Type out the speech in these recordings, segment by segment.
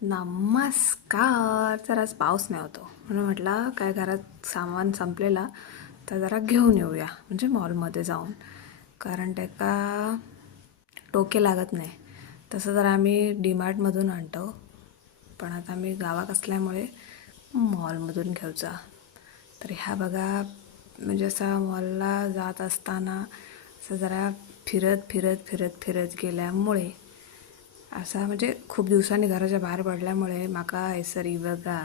नमस्कार. तर आज पाऊस नाही होतो म्हणून म्हटलं काय घरात सामान संपलेला तर जरा घेऊन येऊया, म्हणजे मॉलमध्ये जाऊन, कारण त्याका टोके लागत नाही. तसं जर आम्ही डीमार्टमधून आणतो, पण आता आम्ही गावात असल्यामुळे मॉलमधून घेऊचा. तर ह्या बघा, म्हणजे असा मॉलला जात असताना असं जरा फिरत फिरत फिरत फिरत गेल्यामुळे असा, म्हणजे खूप दिवसांनी घराच्या बाहेर पडल्यामुळे माका हैसरी बघा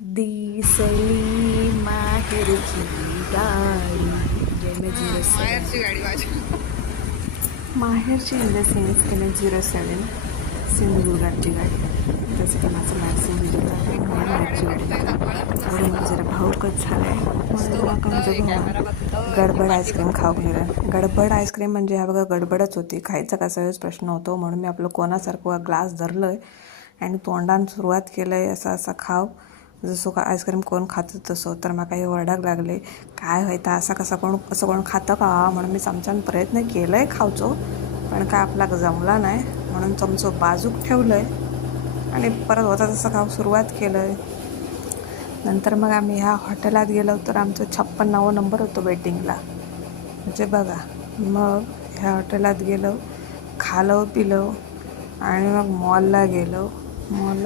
दिसली माहेरची गाडी. माहेरची गाडी माझी. माहेरची इन द सेन्स NH07 सिंधुदुर्गाची गाडी. जसं की माझं माहेर सिंधुदुर्ग आहे, म्हणून माहेरची गाडी. थोडी मला जरा भाऊकच झालं आहे, म्हणून माका म्हणजे भावा गडबड आईस्क्रीम खाऊ गेलं. गडबड आईस्क्रीम म्हणजे हा बघा गडबडच होती, खायचा कसाच प्रश्न होतो, म्हणून मी आपलं कोणासारखं ग्लास धरलं आहे आणि तोंडानं सुरुवात केलं आहे असं असं खाव, जसं का आईस्क्रीम कोण खातं तसं. तर मला काही ओरडाक लागले, काय व्हायता असं असं कोण खातं का, म्हणून मी चमच्यानं प्रयत्न केलं आहे खावचो, पण काय आपला जमला नाही, म्हणून चमचो बाजूक ठेवलं आहे आणि परत होता तसं खाऊ सुरुवात केलं आहे. नंतर मग आम्ही ह्या हॉटेलात गेलो, तर आमचं 56 नंबर होतो वेटिंगला, म्हणजे बघा. मग ह्या हॉटेलात गेलो, खालो पिलो आणि मग मॉलला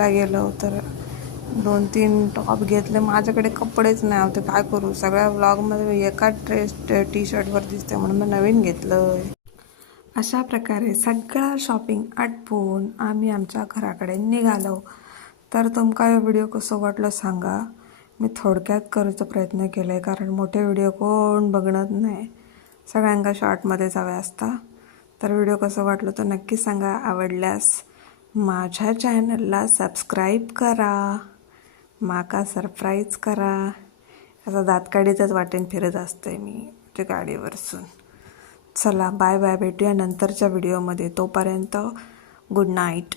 गेलो तर 2-3 टॉप घेतले. माझ्याकडे कपडेच नाही होते, काय करू, सगळ्या व्लॉगमध्ये एका टी शर्टवर दिसते म्हणून मी नवीन घेतलं. अशा प्रकारे सगळा शॉपिंग आटपून आम्ही आमच्या घराकडे निघालो. तर तुमका हा व्हिडिओ कसं वाटलं सांगा. मी थोडक्यात करायचा प्रयत्न केला आहे, कारण मोठे व्हिडिओ कोण बघणत नाही, सगळ्यांका शॉर्टमध्येच हवे असता. तर व्हिडिओ कसं वाटलं तर नक्की सांगा. आवडल्यास माझ्या चॅनलला सबस्क्राईब करा, माका सरप्राईज करा. असा दातकाडीचाच वाटेन फिरत असते मी ते गाडीवरसून. चला बाय बाय, भेटूया नंतरच्या व्हिडिओमध्ये. तोपर्यंत गुड नाईट.